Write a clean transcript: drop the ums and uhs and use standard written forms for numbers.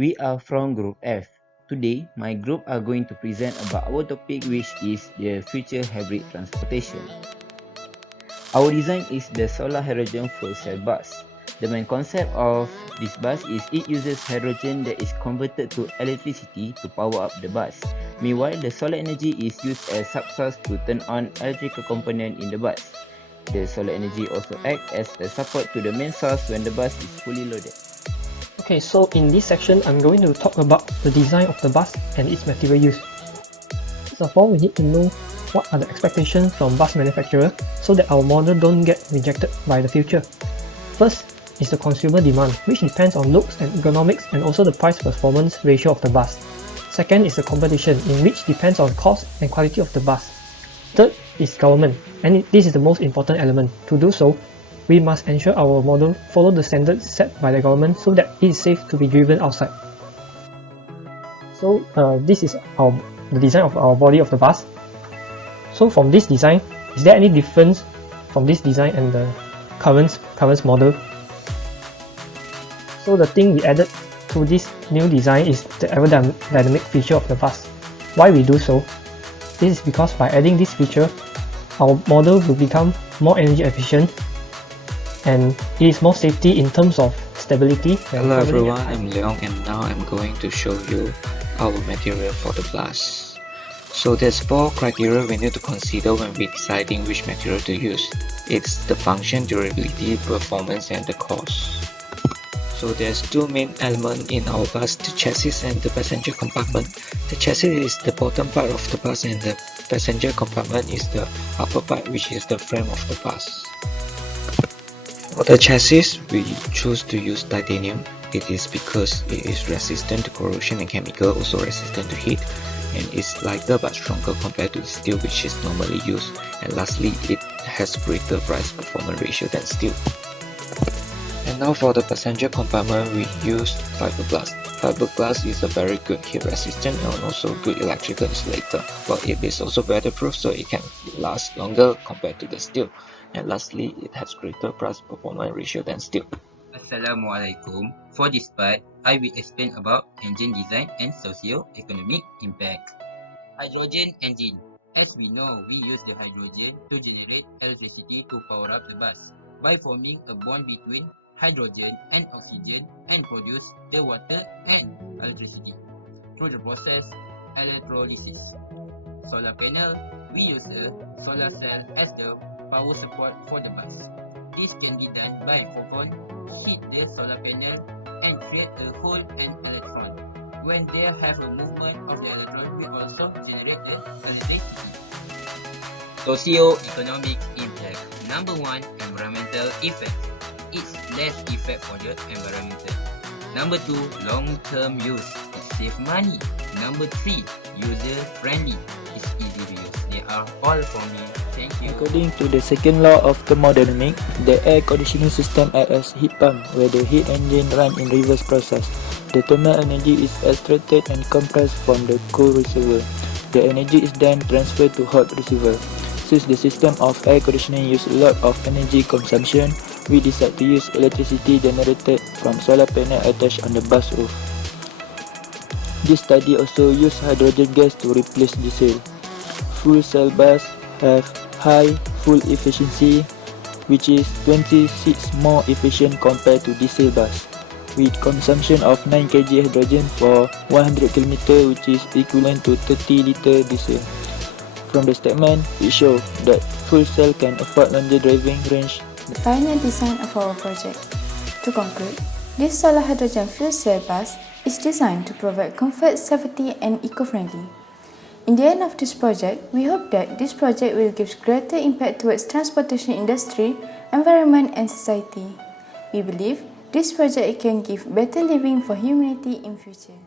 We are from Group F. Today, my group are going to present about our topic, which is the future hybrid transportation. Our design is the solar hydrogen fuel cell bus. The main concept of this bus is it uses hydrogen that is converted to electricity to power up the bus. Meanwhile, the solar energy is used as subsource to turn on electrical component in the bus. The solar energy also acts as a support to the main source when the bus is fully loaded. Okay, so in this section, I'm going to talk about the design of the bus and its material use. First of all, we need to know what are the expectations from bus manufacturer so that our model don't get rejected by the future. First is the consumer demand, which depends on looks and economics and also the price-performance ratio of the bus. Second is the competition, in which depends on cost and quality of the bus. Third is government, and this is the most important element. To do so, we must ensure our model follow the standards set by the government so that it is safe to be driven outside. So this is the design of our body of the bus. So from this design, is there any difference from this design and the current model? So the thing we added to this new design is the aerodynamic feature of the bus. Why we do so? This is because by adding this feature, our model will become more energy efficient and it is more safety in terms of stability. Hello everyone, I'm Leong and now I'm going to show you our material for the bus. So there's 4 criteria we need to consider when we're deciding which material to use. It's the function, durability, performance and the cost. So there's 2 main elements in our bus, the chassis and the passenger compartment. The chassis is the bottom part of the bus and the passenger compartment is the upper part, which is the frame of the bus. For the chassis, we choose to use titanium. It is because it is resistant to corrosion and chemical, also resistant to heat, and is lighter but stronger compared to steel, which is normally used. And lastly, it has greater price-performance ratio than steel. And now for the passenger compartment, we use fiberglass. Fiberglass is a very good heat resistant and also good electrical insulator, but it is also weatherproof, so it can last longer compared to the steel. And lastly, it has greater price-performance ratio than steel. Assalamualaikum. For this part, I will explain about engine design and socio-economic impact. Hydrogen engine. As we know, we use the hydrogen to generate electricity to power up the bus by forming a bond between hydrogen and oxygen and produce the water and electricity through the process electrolysis. Solar panel. We use a solar cell as the power support for the bus. This can be done by photon hit the solar panel and create a hole and electron. When they have a movement of the electron, we also generate the electricity. Socio-economic impact. Number 1, environmental effect. It's less effect for the environment. Number 2, long-term use. It saves money. Number 3, user-friendly. It's easy to use. They are all for me. Thank you. According to the second law of thermodynamics, the air conditioning system acts as heat pump, where the heat engine runs in reverse process. The thermal energy is extracted and compressed from the cool reservoir. The energy is then transferred to hot reservoir. Since the system of air conditioning uses a lot of energy consumption, we decide to use electricity generated from solar panel attached on the bus roof. This study also used hydrogen gas to replace diesel. Fuel cell bus have high fuel efficiency, which is 26 more efficient compared to diesel bus, with consumption of 9 kg hydrogen for 100 km, which is equivalent to 30 liter diesel. From the statement, it shows that fuel cell can afford longer driving range. The final design of our project. To conclude, this solar hydrogen fuel cell bus is designed to provide comfort, safety and eco-friendly. In the end of this project, we hope that this project will give greater impact towards transportation industry, environment and society. We believe this project can give better living for humanity in future.